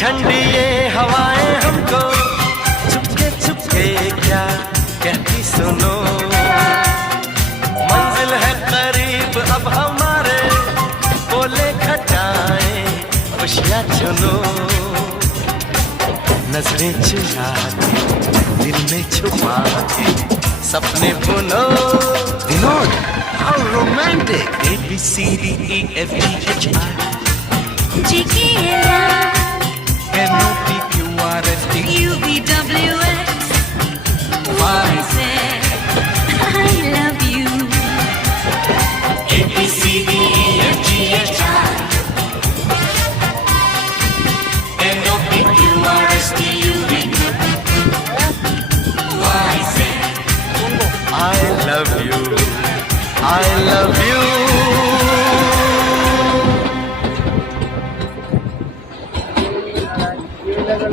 ठंडी ये हवाएं हमको चुपके चुपके क्या कहती सुनो, मंजिल है करीब अब हमारे, बोले खटाएं खुशियाँ चुनो, नजरें चुरा के दिल में छुपा के सपने बुनो। Vinod, how romantic! A B C D E F G H I Chiquilla, N O P Q R S T U V W X, Y Z. I love you. A B C D E F G H I N O P Q R S T U V Y Z. I love you, I love you. ये लगा